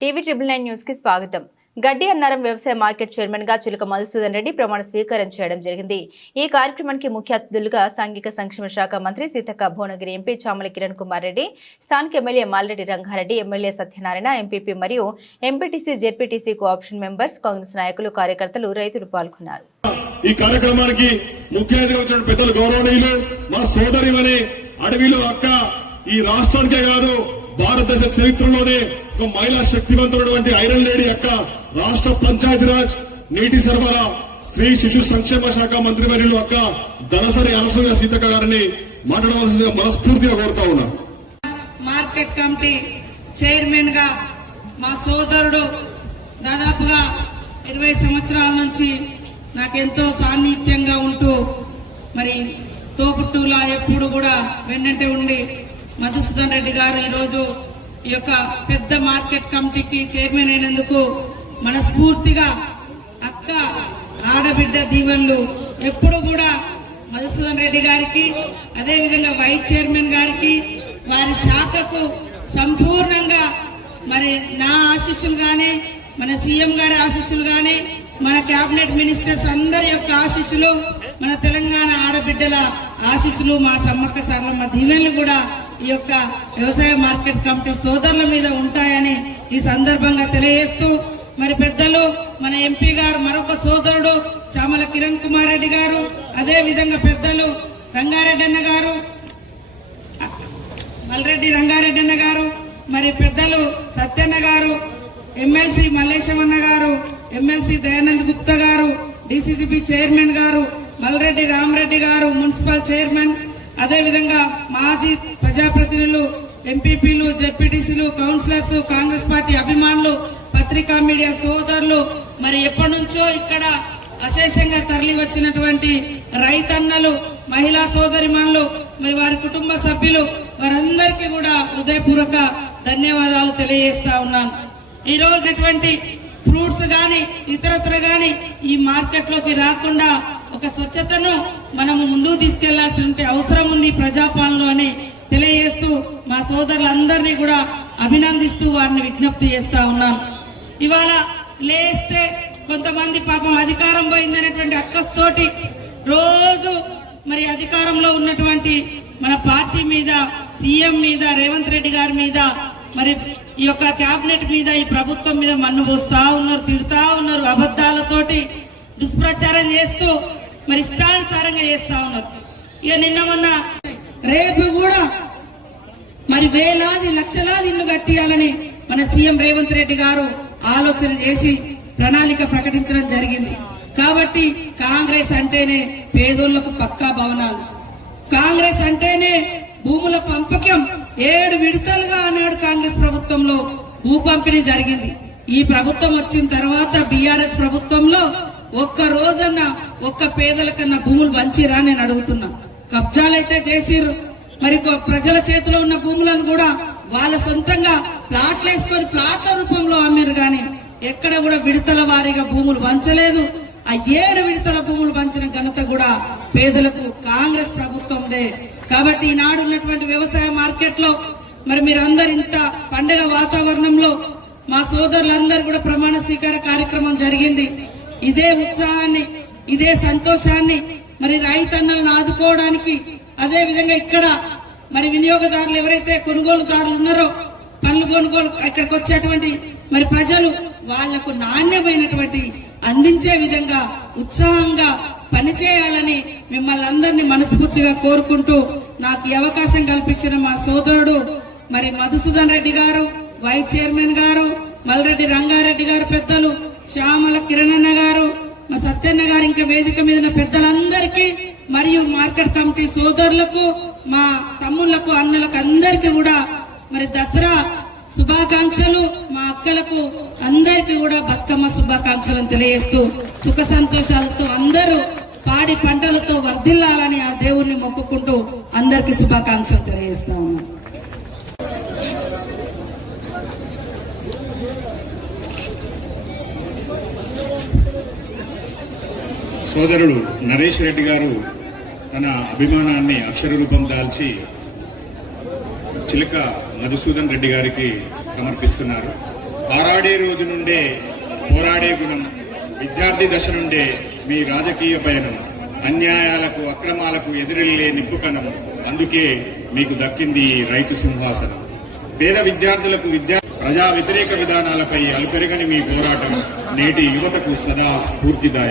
TV triple nine న్యూస్కి స్వాగతం. గడ్డి అన్నారం వ్యవసాయ మార్కెట్ చైర్మన్గా చిలుక మధుసూదన్ రెడ్డి ప్రమాణ స్వీకారం చేయడం జరిగింది. ఈ కార్యక్రమానికి ముఖ్య అతిథులుగా సాంఘిక సంక్షేమ శాఖ మంత్రి సీతక్క భువనగిరి ఎంపీ చామల కిరణ్ కుమార్ రెడ్డి స్థానిక MLA Malreddy Rangareddy MLA Satyanarayana MPP మరియు MPTC ZPTC cooption members Congress నాయకులు కార్యకర్తలు రైతులు పాల్గొన్నారు. ఈ కార్యక్రమానికి ముఖ్య అతిథిగా పెద్దలు గౌరవనీయులు మా సోదరి అడవిలో అక్క ఈ రాష్ట్రానికే కాదు భారతదేశ చరిత్రలోనే మహిళా శక్తివంతుడైనటువంటి ఐరన్ లేడీ యొక్క రాష్ట్ర పంచాయతీరాజ్ నీటి సరఫరా స్త్రీ శిశు సంక్షేమ శాఖ మంత్రి వర్యులు అక్క దనసరి అనసూయ సీతక్క గారిని మాట్లాడవలసిందిగా మనస్ఫూర్తిగా కోరుతా ఉన్నా. మార్కెట్ కమిటీ చైర్మన్గా మా సోదరుడు దాదాపుగా ఇరవై సంవత్సరాల నుంచి నాకెంతో సాన్నిహిత్యంగా ఉంటూ మరి తోపుట్టులా ఎప్పుడు కూడా వెన్నంటే ఉండి మధుసూదన్ రెడ్డి గారు ఈరోజు ఈ యొక్క పెద్ద మార్కెట్ కమిటీకి చైర్మన్ అయినందుకు మనస్ఫూర్తిగా అక్క ఆడబిడ్డ దీవెనలు ఎప్పుడు కూడా మధుసూదన్ రెడ్డి గారికి అదేవిధంగా వైస్ చైర్మన్ గారికి వారి శాఖకు సంపూర్ణంగా మరి నా ఆశీస్సులు గాని మన సీఎం గారి ఆశీస్సులు గాని మన కేబినెట్ మినిస్టర్స్ అందరి యొక్క ఆశీస్సులు మన తెలంగాణ ఆడబిడ్డల ఆశీస్సులు మా సమ్మక్క సార్లమ్మ దీవెనలు కూడా ఈ యొక్క వ్యవసాయ మార్కెట్ కమిటీ సోదరుల మీద ఉంటాయని ఈ సందర్భంగా తెలియజేస్తూ మరి పెద్దలు మన ఎంపీ గారు మరొక సోదరుడు చామల కిరణ్ కుమార్ రెడ్డి గారు అదే విధంగా పెద్దలు రంగారెడ్డి అన్న గారు మల్రెడ్డి రంగారెడ్డి అన్న గారు మరి పెద్దలు సత్యన్న గారు ఎమ్మెల్సీ మల్లేశమన్న గారు ఎమ్మెల్సీ దయానంద్ గుప్తా గారు డిసిసిబి చైర్మన్ గారు మల్రెడ్డి రామరెడ్డి గారు మున్సిపల్ చైర్మన్ అదేవిధంగా మాజీ ప్రజాప్రతినిధులు ఎంపీపీలు జెడ్పీటీసీలు కౌన్సిలర్స్ కాంగ్రెస్ పార్టీ అభిమానులు పత్రికా మీడియా సోదరులు మరి ఎప్పటి నుంచో ఇక్కడ అశేషంగా తరలి వచ్చినటువంటి రైతన్నలు మహిళా సోదరిమణులు మరి వారి కుటుంబ సభ్యులు వారందరికీ కూడా హృదయపూర్వక ధన్యవాదాలు తెలియజేస్తా ఉన్నాను. ఈ రోజు ఇటువంటి ఫ్రూట్స్ గాని ఇతరత్ర గాని ఈ మార్కెట్లోకి రాకుండా ఒక స్వచ్ఛతను మనము ముందుకు తీసుకెళ్ళాల్సిన అవసరం ఉంది ప్రజాపాలనలో అని తెలియజేస్తూ మా సోదరులందరినీ కూడా అభినందిస్తూ వారిని విజ్ఞప్తి చేస్తా ఉన్నాను ఇవాళ లేస్తే కొంతమంది పాపం అధికారం పోయిందనేటువంటి అక్కస్తోటి రోజు మరి అధికారంలో ఉన్నటువంటి మన పార్టీ మీద సీఎం మీద రేవంత్ రెడ్డి గారి మీద మరి ఈ యొక్క కేబినెట్ మీద ఈ ప్రభుత్వం మీద మన్ను పోస్తా ఉన్నారు తిడుతా ఉన్నారు అబద్దాలతోటి దుష్ప్రచారం చేస్తూ మరి ఇష్టానుసారంగా చేస్తా ఉన్నారు. ఇక నిన్న మొన్న రేపు కూడా మరి వేలాది లక్షలాది ఇల్లు కట్టియాలని మన సీఎం రేవంత్ రెడ్డి గారు ఆలోచన చేసి ప్రణాళిక ప్రకటించడం జరిగింది. కాబట్టి కాంగ్రెస్ అంటేనే పేదోళ్ళకు పక్కా భవనాలు. కాంగ్రెస్ అంటేనే భూముల పంపకం ఏడు విడతలుగా అన్నాడు కాంగ్రెస్ ప్రభుత్వంలో భూ పంపిణీ జరిగింది. ఈ ప్రభుత్వం వచ్చిన తర్వాత బీఆర్ఎస్ ప్రభుత్వంలో ఒక్క రోజన్న ఒక్క పేదల కన్నా భూములు వంచిరా నేను అడుగుతున్నా. కబ్జాలైతే చేసిర్రు. మరి కొ- ప్రజల చేతిలో ఉన్న భూములను కూడా వాళ్ళ సొంతంగా ప్లాట్లు వేసుకొని ప్లాట్ల రూపంలో అమ్మారు గాని ఎక్కడ కూడా విడతల వారీగా భూములు వంచలేదు ఆ ఏడు విడతల భూములు పంచిన ఘనత కూడా పేదలకు కాంగ్రెస్ ప్రభుత్వందే. కాబట్టి ఈనాడు ఉన్నటువంటి వ్యవసాయ మార్కెట్లో మరి మీరందరు ఇంత పండగ వాతావరణంలో మా సోదరులందరూ కూడా ప్రమాణ స్వీకార కార్యక్రమం జరిగింది. ఇదే ఉత్సాహాన్ని ఇదే సంతోషాన్ని మరి రైతన్నలను ఆదుకోవడానికి అదే విధంగా ఇక్కడ మరి వినియోగదారులు ఎవరైతే కొనుగోలుదారులు ఉన్నారో పనులు కొనుగోలు ఇక్కడికి వచ్చేటువంటి మరి ప్రజలు వాళ్ళకు నాణ్యమైనటువంటి అందించే విధంగా ఉత్సాహంగా పనిచేయాలని మిమ్మల్ని అందరినీ మనస్ఫూర్తిగా కోరుకుంటూ నాకు ఈ అవకాశం కల్పించిన మా సోదరుడు మరి మధుసూదన్ రెడ్డి గారు వైస్ చైర్మన్ గారు మల్రెడ్డి రంగారెడ్డి గారు పెద్దలు శ్యామల కిరణన్న గారు మా సత్యన్న గారు ఇంకా వేదిక మీద ఉన్న పెద్దలందరికీ మరియు మార్కెట్ కమిటీ సోదరులకు మా తమ్ముళ్ళకు అన్నలకు అందరికీ కూడా మరి దసరా శుభాకాంక్షలు మా అక్కలకు అందరికీ కూడా బతుకమ్మ శుభాకాంక్షలను తెలియజేస్తూ సుఖ సంతోషాలతో అందరూ పాడి పంటలతో వర్ధిల్లాలని ఆ దేవుణ్ణి మొక్కుకుంటూ అందరికీ శుభాకాంక్షలు తెలియజేస్తా సోదరుడు నరేష్ రెడ్డి గారు తన అభిమానాన్ని అక్షర రూపం దాల్చి చిలక మధుసూదన్ రెడ్డి గారికి సమర్పిస్తున్నారు. పారాడే రోజు నుండే పోరాడే గుణం విద్యార్థి దశ నుండే మీ రాజకీయ పయనం అన్యాయాలకు అక్రమాలకు ఎదురెళ్ళే నిప్పుకణం అందుకే మీకు దక్కింది రైతు సింహాసనం. పేద విద్యార్థులకు విద్యా ప్రజా వ్యతిరేక విధానాలపై అలుపెరగని మీ పోరాటం నేటి యువతకు సదా స్ఫూర్తిదాయం